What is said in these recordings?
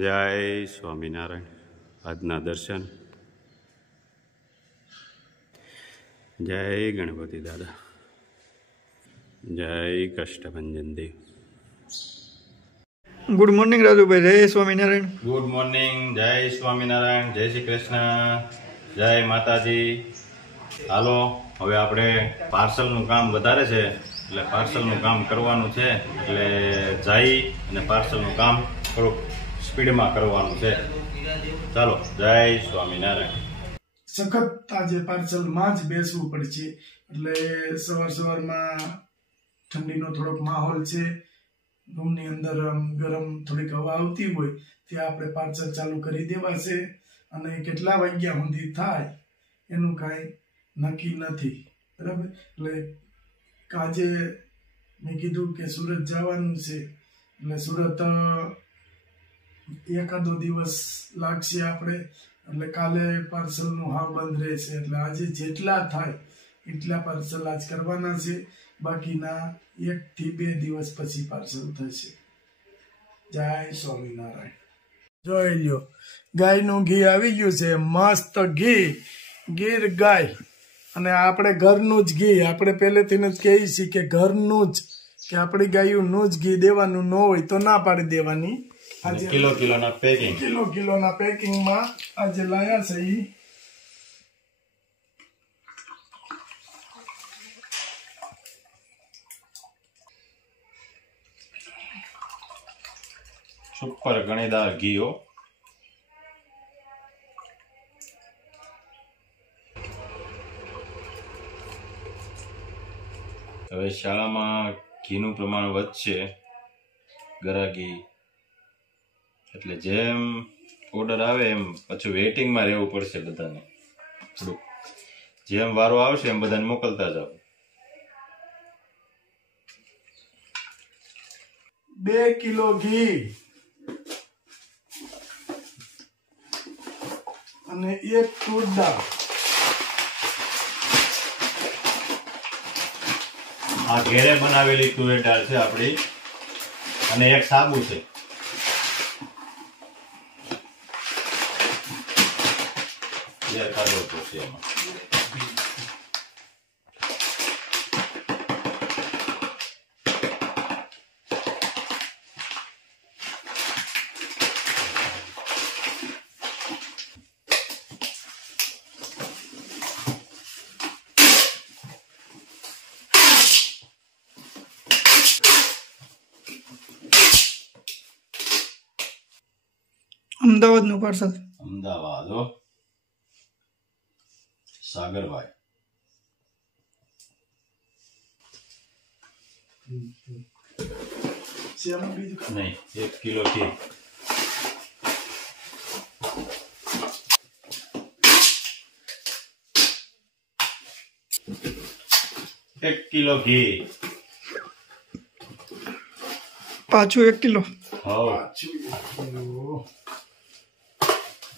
જય સ્વામિનારાયણ. આજના દર્શન. જય ગણપતિ દાદા. જય કષ્ટભંજન દેવ. Good morning Rajubhai. જય સ્વામિનારાયણ. Good morning. જય સ્વામિનારાયણ. જય શ્રી કૃષ્ણ. જય માતાજી. હાલો, હવે આપણે પાર્સલનું કામ વધારે છે એટલે પાર્સલનું કામ કરવાનું છે, એટલે જઈ અને પાર્સલનું કામ થોડુંક સ્પીડમાં કરવાનું છે. ચાલો, જય સ્વામિનારાયણ. સખત આજે પાર્સલમાં જ બેસવું પડશે એટલે સવારમાં ઠંડીનો થોડોક માહોલ છે, રૂમની અંદર ગરમ થોડીક હવા આવતી હોય ત્યાં આપણે પાર્સલ ચાલુ કરી દેવાશે અને કેટલા વાગ્યા સુધી થાય એનું કાંઈ નક્કી નથી, બરાબર. એટલે આજે મેં કીધું કે સુરત જવાનું છે એટલે સુરત એકાદો દિવસ લાગશે આપણે, એટલે કાલે પાર્સલનું હાવ બંધ રહેશે. એટલે આજે જેટલા થાય એટલા પાર્સલ આજ કરવાના છે, બાકીના 1 થી 2 દિવસ પછી પાર્સલ થશે. જય સ્વામિનારાયણ. જોઈ લ્યો, ગાયનું ઘી આવી ગયું છે, મસ્ત ઘી, ગીર ગાય. અને આપણે ઘરનું જ ઘી, આપણે પહેલેથી જ કહીએ છીએ કે ઘરનું જ, કે આપણી ગાયોનું જ ઘી દેવાનું ન હોય તો ના પાડી દેવાની. આજે કિલોના પેકિંગમાં આજે લાયા છે ઈ. સુપર ગણેદાર ઘી હો. હવે શાળામાં ઘીનું પ્રમાણ વધશે, ગરાગી, એટલે જેમ ઓર્ડર આવે એમ પાછું વેઇટિંગમાં રહેવું પડશે બધાને. થોડુંક જેમ વારો આવશે એમ બધાને મોકલતા જાવ. 2 કિલો ઘી અને 1 તૂર દાળ. આ ઘેરે બનાવેલી તુવેર દાળ છે આપણી, અને 1 સાબુ છે. એમાં અમદાવાદનું પાર્સલ. અમદાવાદ હો, સાગરભાઈ. નહીં, 1 કિલો ઘી. પાછું 1 કિલો.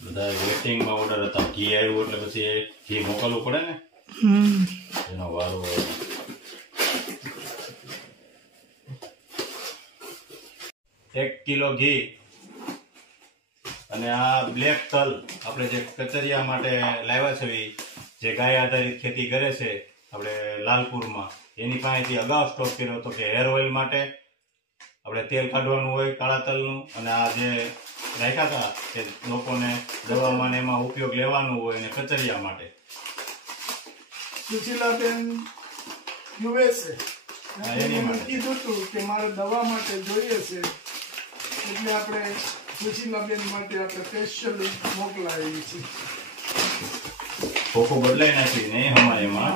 બધા વેટિંગમાં ઓર્ડર હતા, ઘી આવ્યું એટલે પછી ઘી મોકલવું પડે ને, એનો વારો. 1 કિલો ઘી. અને આ બ્લેક તલ આપણે જે કચરિયા માટે લાવ્યા છે, જે ગાય આધારિત ખેતી કરે છે આપણે લાલપુરમાં, એની પાસેથી અગાઉ સ્ટોક કર્યો હતો કે હેર ઓઇલ માટે આપણે તેલ કાઢવાનું હોય કાળા તલનું, અને આ જે રાખ્યા હતા કે લોકોને દવામાં એમાં ઉપયોગ લેવાનું હોય અને કચરિયા માટે. સુશીલાબેન યુએસએ કીધું હતું કે મારે દવા માટે જોઈએ છે, એટલે આપણે સુશીલાબેન માટે આપણે સ્પેશિયલ મોકલાવી છે. ખોખો બદલાઈ નાખી ને એમાં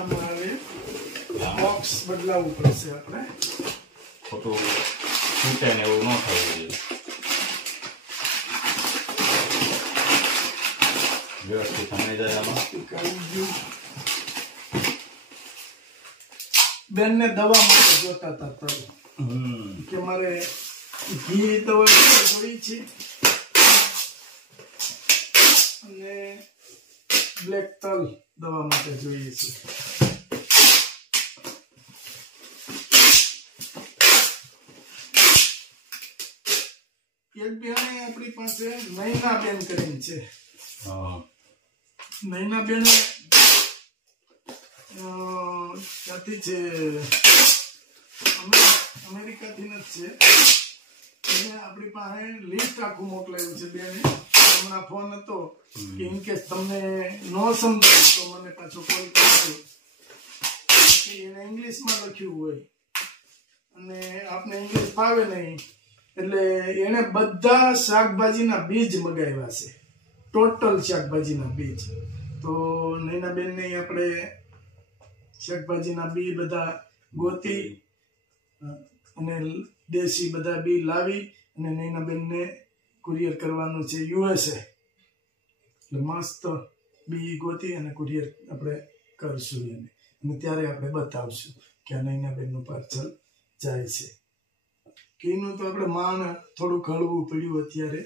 બોક્સ બદલાવવું પડશે આપણે, ખોટું છૂટે ને એવું ન થવું જોઈએ. વ્યવસ્થિત સમય જાય આમાં. બેન ને દવા માટે જોતા હતા તલ, કે મારે ઘી દવા જોઈ છે અને બ્લેક તલ દવા માટે જોઈએ છે. એક બેન આપણી પાસે નૈનાબેન કરીને છે. હા. નૈનાબેન ક્યાંથી છે? અમેરિકાથી જ છે. એને આપણી પાસે લિસ્ટ આખું મોકલાયું છે બેને. હમણાં ફોન હતો કે ઇન કેસ તમને નો સમજાય તો મને પાછો કોલ કરજો. એને ઇંગ્લિશમાં લખ્યું હોય અને આપને ઇંગ્લિશ ફાવે નહીં એટલે એને બધા શાકભાજીના બીજ મગાવ્યા છે. ટોટલ શાકભાજીના બીજ. તો નૈનાબેનને આપણે શાકભાજીના બી બધા ગોતી અને દેશી બધા બી લાવી અને નૈનાબેનને કુરિયર કરવાનું છે USA. એટલે મસ્ત બી ગોતી અને કુરિયર આપણે કરશું એને. અને ત્યારે આપણે બતાવશું કે આ નૈનાબેનનું પાર્સલ જાય છે. ઘીનું તો આપણે માન થોડું હળવું પડ્યું અત્યારે,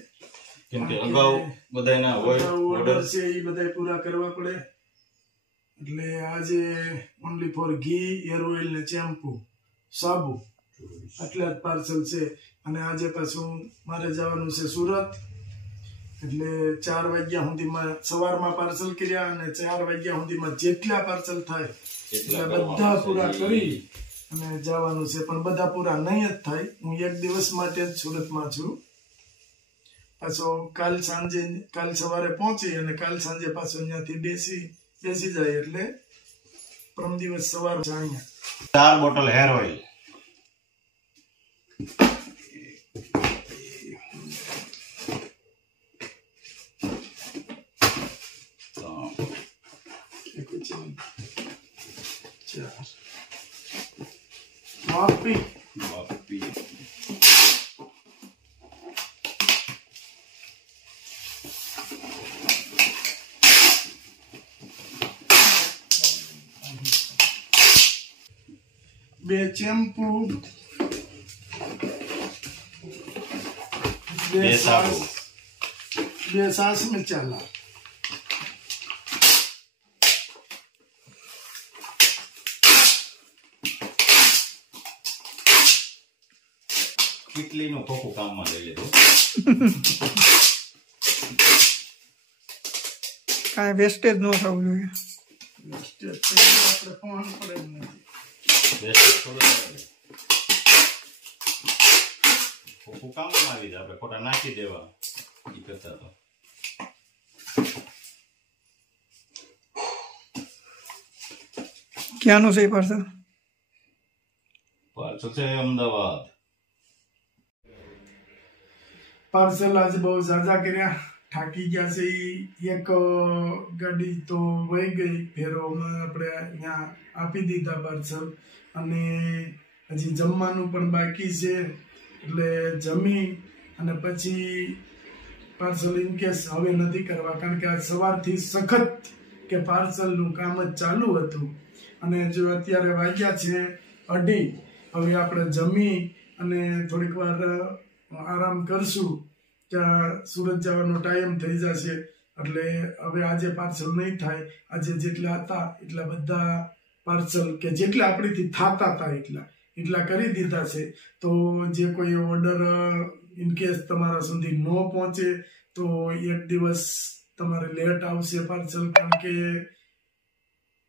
કેમ કે અગાઉ બધાના હોય ઓર્ડર છે એ બધા પૂરા કરવા પડે. એટલે આજે ઓનલી ફોર ઘી, હેર ઓઇલ ને શેમ્પુ, સાબુ આટલા જ પાર્સલ છે. અને આજે પાછું મારે જવાનું છે સુરત. એટલે 4 વાગ્યા સુધીમાં સવારમાં પાર્સલ કર્યા અને 4 વાગ્યા સુધીમાં જેટલા પાર્સલ થાય એટલા બધા પૂરા કરી અને જવાનું છે. પણ બધા પૂરા નહીં જ થાય. હું એક દિવસ માટે જ સુરતમાં છું. પાછો કાલ સવારે પહોંચી અને કાલ સાંજે પાછો અહીંયાથી બેસી જાય એટલે પરમ દિવસ સવાર અહીંયા. 4 બોટલ હેર ઓઇલ. વાપી બે શેમ્પુ, 2 સાબુ, 2 સાસ મસાલા, કેટલીનું ખોખું કામમાં લઈ લીધું. કાંઈ વેસ્ટેજ ન થવું જોઈએ. આપણે ફોન પડે જ નથી. ખોખું કામમાં આવી જાય, આપણે ખોટા નાખી દેવા ઈ કરતા તો. ક્યાંનું છે પાર્સલ? પાછું છે અમદાવાદ. પાર્સલ આજે બહુ ઝાઝા કર્યા, થાકી ગયા છે. એક ગાડી તો વહી ગઈ, ફેરોમાં આપણે અહીંયા આપી દીધા પાર્સલ. અને હજી જમવાનું પણ બાકી છે. એટલે જમી અને પછી પાર્સલ ઇનકેસ હવે નથી કરવા, કારણ કે આ સવારથી સખત કે પાર્સલનું કામ જ ચાલુ હતું. અને જો અત્યારે વાગ્યા છે 2:30. હવે આપણે જમી અને થોડીક વાર આરામ કરશું. ત્યાં સુરત જવાનો ટાઈમ થઈ જશે. એટલે હવે આજે પાર્સલ નહીં થાય. આજે જેટલા હતા એટલા બધા પાર્સલ કે જેટલા આપણીથી થતા હતા એટલા કરી દીધા છે. તો જે કોઈ ઓર્ડર ઇનકેસ તમારા સુધી ન પહોંચે તો એક દિવસ તમારે લેટ આવશે પાર્સલ. કારણ કે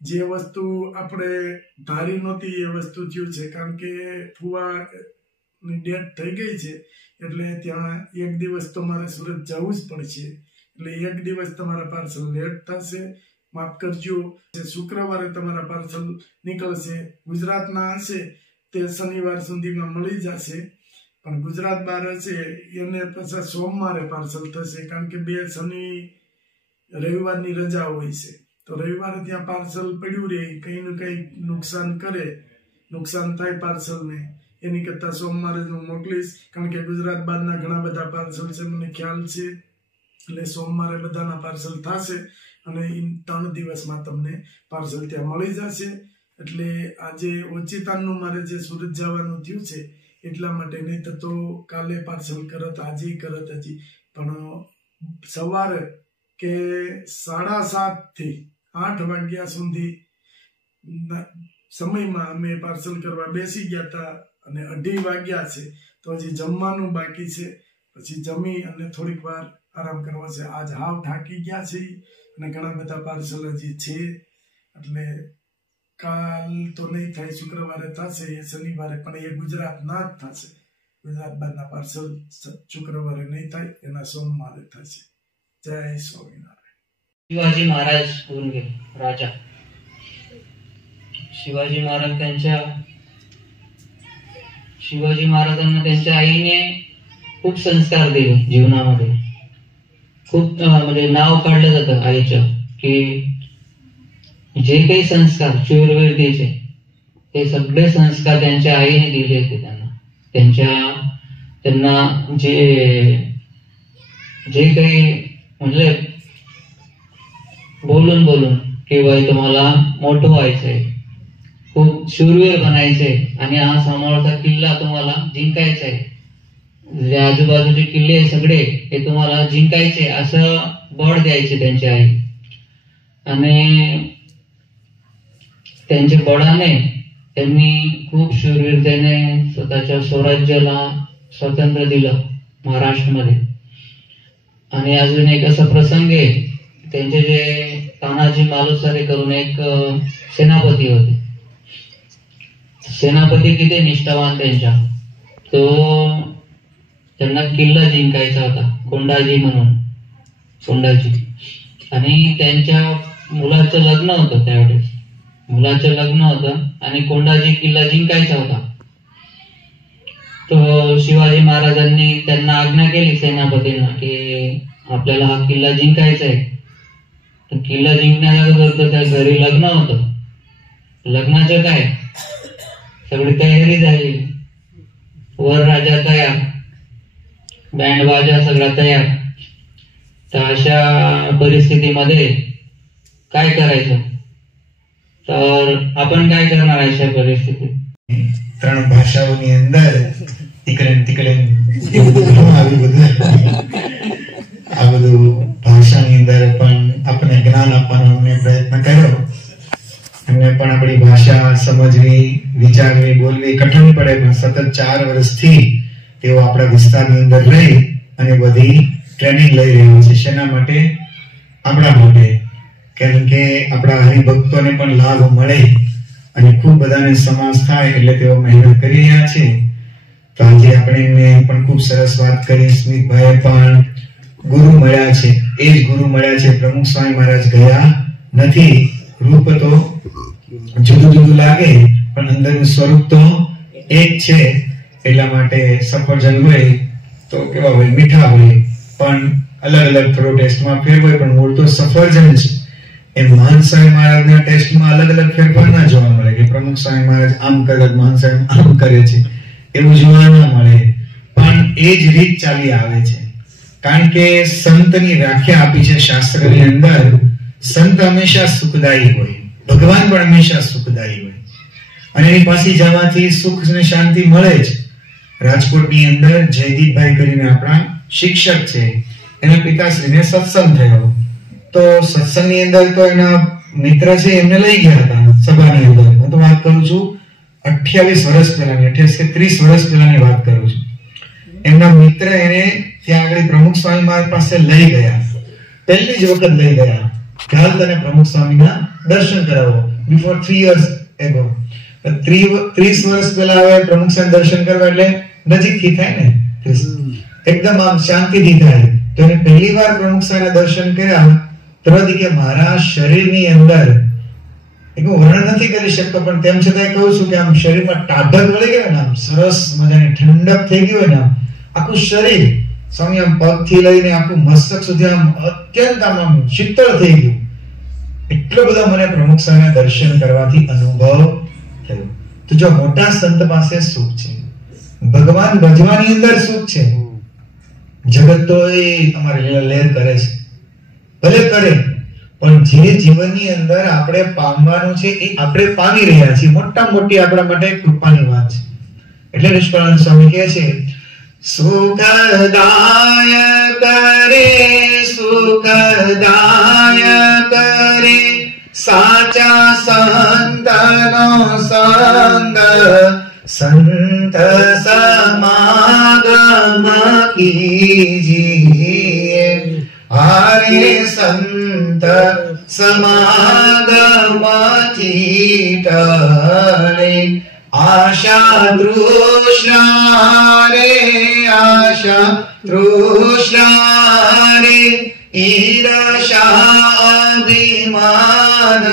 જે વસ્તુ આપણે ધારી નહોતી એ વસ્તુ થયું છે. કારણ કે ફુવાની ડેટ થઈ ગઈ છે એટલે ત્યાં એક દિવસ તમારે સુરત જવું જ પડશે. એટલે એક દિવસ તમારા પાર્સલ લેટ થશે, માફ કરજો. શુક્રવારે તમારા પાર્સલ નીકળશે. ગુજરાતના હશે તે શનિવાર સુધીમાં મળી જશે. પણ ગુજરાત બહાર હશે એને પછી સોમવારે પાર્સલ થશે. કારણ કે 2 શનિ રવિવારની રજા હોય છે. તો રવિવારે ત્યાં પાર્સલ પડ્યું રહે, કંઈ ને કંઈ નુકસાન થાય પાર્સલને. એની કરતા સોમવારે જ હું મોકલીશ. કારણ કે ગુજરાત બહારના ઘણા બધા પાર્સલ છે, મને ખ્યાલ છે. એટલે સોમવારે બધાના પાર્સલ થશે અને 3 દિવસમાં તમને પાર્સલ ત્યાં મળી જશે. એટલે આજે ઓચિતાનું મારે જે સુરત જવાનું થયું છે એટલા માટે, નહીં તો કાલે પાર્સલ કરત, આજે કરત હજી. પણ સવારે કે 7:30 થી 8 વાગ્યા સુધી સમયમાં અમે પાર્સલ કરવા બેસી ગયા હતા અને 2:30 વાગ્યા છે. તો હજી જમવાનું બાકી છે. પછી જમી અને થોડીક વાર આરામ કરવા છે. આજ હાવ થાકી ગયા છે અને ઘણા બધા પાર્સલ હજી છે, એટલે કાલ તો નહીં થાય, શુક્રવારે થશે, એ શનિવારે, પણ એ ગુજરાતના જ થશે. ગુજરાત બહારના પાર્સલ શુક્રવારે નહીં થાય, એના સોમવારે થશે. જય સ્વામિનારાયણ. शिवाजी महाराज होऊन गेले राजा. शिवाजी महाराजांना त्यांच्या आईने खूप संस्कार दिले जीवनामध्ये. खूप म्हणजे नाव काढलं जातं आईचं की जे काही संस्कार शूरवीरतेचे ते सगळे संस्कार त्यांच्या आईने दिले होते त्यांना जे काही म्हणजे बोलून की बाई तुम्हाला मोठं व्हायचंय, खूप शूरवीर बनायचंय आणि हा समोरचा किल्ला तुम्हाला जिंकायचा आहे, जे आजूबाजूचे किल्ले सगळे हे तुम्हाला जिंकायचे, असं बळ द्यायचे त्यांची आई. आणि त्यांच्या बळाने त्यांनी खूप शूरवीरतेने स्वतःच्या स्वराज्याला स्वातंत्र्य दिलं महाराष्ट्रामध्ये. आणि अजून एक असा प्रसंग आहे, त्यांचे जे तानाजी मालुसरे करून एक सेनापती होते. सेनापती किती निष्ठावान त्यांच्या, तो त्यांना किल्ला जिंकायचा होता, कोंडाजी म्हणून, कोंडाजी. आणि त्यांच्या मुलाचं लग्न होतं त्यावेळेस, आणि कोंडाजी किल्ला जिंकायचा होता. तो शिवाजी महाराजांनी त्यांना आज्ञा केली सेनापतींना की आपल्याला हा किल्ला जिंकायचा आहे. तर किल्ला जिंकण्याच्या अगोदर त्या घरी लग्न होतं. लग्नाचं काय, सगळी तयारी झाली, वर राजा तयार, बँड बाजा सगळा तयार. तर अशा परिस्थितीमध्ये काय करायचं, तर आपण काय करणार अशा परिस्थितीत? 3 ભાષાઓની અંદર ટીકડે આવી બધું આ બધું ભાષાની અંદર પણ આપણે જ્ઞાન આપવાનો અમને પ્રયત્ન કર્યો. એમને પણ આપણી ભાષા સમજવી, વિચારવી, બોલવી કઠણ પડે, પણ સતત 4 વર્ષથી તેઓ આપણા વિસ્તારની અંદર રહી અને બધી ટ્રેનિંગ લઈ રહ્યો છે. શેના માટે? આપણા માટે, કેમ કે આપણા હરિભક્તોને પણ લાભ મળે અને ખૂબ બધાને સમાસ થાય એટલે તેઓ મહેનત કરી રહ્યા છે. તો આજે આપણે એમને પણ ખૂબ સરસ વાત કરી. સ્મિતભાઈએ પણ ગુરુ મળ્યા છે, એ જ ગુરુ મળ્યા છે. પ્રમુખ સ્વામી મહારાજ ગયા નથી. રૂપ તો જુદું લાગે પણ અંદરનું સ્વરૂપ તો એક છે. એટલા માટે સફરજન હોય તો કેવા હોય, મીઠા હોય, પણ અલગ થોડો ટેસ્ટમાં ફેર હોય, પણ મૂળ તો સફરજન છે. એ મહાન સ્વામી મહારાજના ટેસ્ટમાં અલગ ફેરફાર ના જોવા મળે કે પ્રમુખ સ્વામી મહારાજ આમ કરે, મહાન સ્વામી આમ કરે છે, એવું જોવા ના મળે. પણ એ જ રીત ચાલી આવે છે. કારણ કે સંતની વ્યાખ્યા આપી છે શાસ્ત્રની અંદર. સંત હંમેશા સુખદાયી હોય, ભગવાન પણ હંમેશા સુખદાયી હોય, અને એની પાસે જવાથી સુખ અને શાંતિ મળે જ. રાજકોટની અંદર જયદીપભાઈ કરીને આપણા શિક્ષક છે, એના પિતાશ્રીને સત્સંગ થયો. તો સત્સંગની અંદર તો એના મિત્ર છે એમને લઈ ગયા હતા સભાની અંદર. હું તો વાત કરું છું 28 વર્ષ પહેલાની, 28 કે 30 વર્ષ પહેલાની વાત કરું છું. એમના મિત્ર એને ત્યાં આગળ પ્રમુખ સ્વામી મહારાજ પાસે લઈ ગયા. પહેલી જ વખત લઈ ગયા, ચાલ તને પ્રમુખ સ્વામીના દર્શન કરાવો. બિફોર 3 years ago, 30 વર્ષ પહેલા હવે પ્રમુખ સ્વામી દર્શન કરવા એટલે નજીકથી થાય ને, એકદમ આમ શાંતિથી થાય. તો એને પહેલી વાર પ્રમુખ સ્વામીના દર્શન કર્યા. તરત કે મારા શરીરની અંદર, હું વર્ણન નથી કરી શકતો, પણ તેમ છતાં કહું છું કે આમ શરીરમાં ટાઢક વળી ગયો ને, આમ સરસ મજાની ઠંડક થઈ ગયો ને, આખું શરીર સ્વામી આમ પગથી લઈને આખું મસ્તક સુધી આમ અત્યંત આમ શીતળ થઈ ગયું. એટલો બધો મને પ્રમુખ સ્વામીના દર્શન કરવાથી અનુભવ થયો. તો જો મોટા સંત પાસે સુખ છે, ભગવાન ભજવાની અંદર સુખ છે. જગત તો એ તમારે લહેર કરે છે, ભલે કરે, પણ જે જીવનની અંદર આપણે પામવાનું છે એ આપણે પામી રહ્યા છીએ. મોટામાં મોટી આપણા માટે કૃપાની વાત છે. એટલે નિષ્કળાનંદ સ્વામી કહે છે, સુખદાયક કરે સાચા સંતનો સંગ, સંત સમાગમ कीजिए हारे संत समागम टले आशा तृष्णा रे ईर्ष्या अभिमान